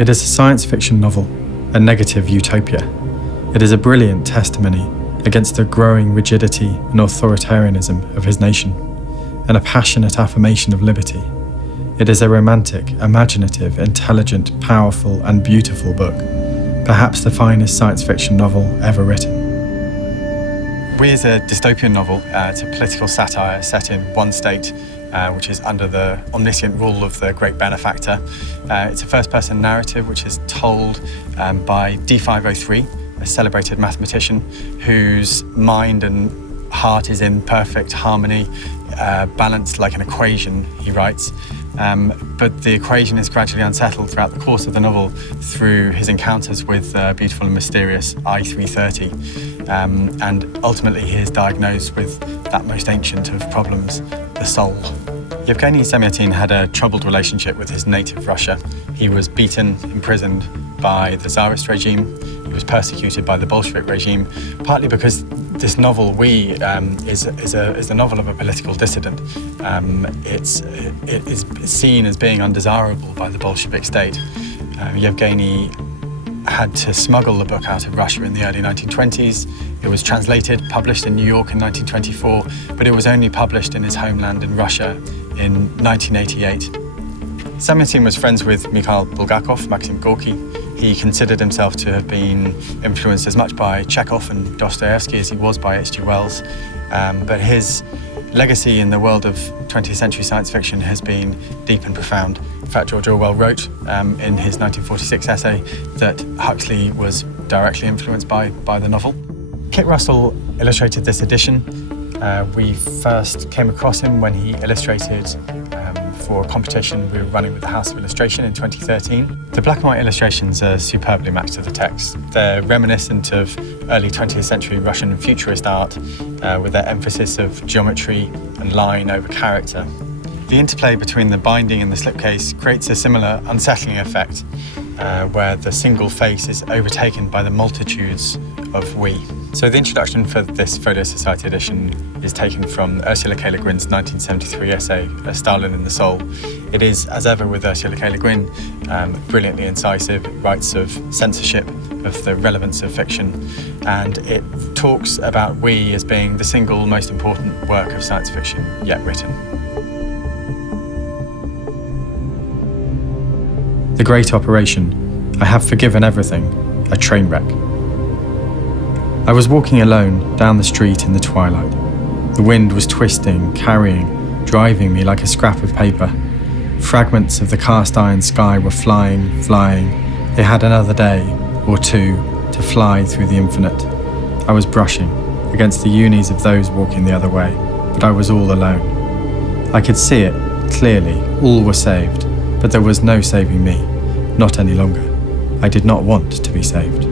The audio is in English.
It is a science fiction novel, a negative utopia. It is a brilliant testimony against the growing rigidity and authoritarianism of his nation, and a passionate affirmation of liberty. It is a romantic, imaginative, intelligent, powerful, and beautiful book, perhaps the finest science fiction novel ever written. We is a dystopian novel. It's a political satire set in one state, which is under the omniscient rule of the great benefactor. It's a first-person narrative which is told by D503, a celebrated mathematician whose mind and heart is in perfect harmony, balanced like an equation, he writes. But the equation is gradually unsettled throughout the course of the novel through his encounters with the beautiful and mysterious I-330. And ultimately he is diagnosed with that most ancient of problems, the soul. Yevgeny Zamyatin had a troubled relationship with his native Russia. He was beaten, imprisoned by the Tsarist regime. He was persecuted by the Bolshevik regime, partly because this novel, We, is a novel of a political dissident. It is seen as being undesirable by the Bolshevik state. Yevgeny had to smuggle the book out of Russia in the early 1920s. It was translated, published in New York in 1924, but it was only published in his homeland in Russia in 1988. Zamyatin was friends with Mikhail Bulgakov, Maxim Gorky. He considered himself to have been influenced as much by Chekhov and Dostoevsky as he was by H.G. Wells, but his legacy in the world of 20th century science fiction has been deep and profound. In fact, George Orwell wrote in his 1946 essay that Huxley was directly influenced by the novel. Kit Russell illustrated this edition. We first came across him when he illustrated for a competition we were running with the House of Illustration in 2013. The black and white illustrations are superbly matched to the text. They're reminiscent of early 20th century Russian futurist art with their emphasis of geometry and line over character. The interplay between the binding and the slipcase creates a similar unsettling effect where the single face is overtaken by the multitudes of we. So the introduction for this Folio Society edition is taken from Ursula K. Guin's 1973 essay, A Stalin in the Soul. It is, as ever with Ursula K. Guin, brilliantly incisive. It writes of censorship, of the relevance of fiction, and it talks about we as being the single most important work of science fiction yet written. The Great Operation, I Have Forgiven Everything, a train wreck. I was walking alone down the street in the twilight. The wind was twisting, carrying, driving me like a scrap of paper. Fragments of the cast iron sky were flying. They had another day or two to fly through the infinite. I was brushing against the unis of those walking the other way, but I was all alone. I could see it clearly, all were saved, but there was no saving me, not any longer. I did not want to be saved.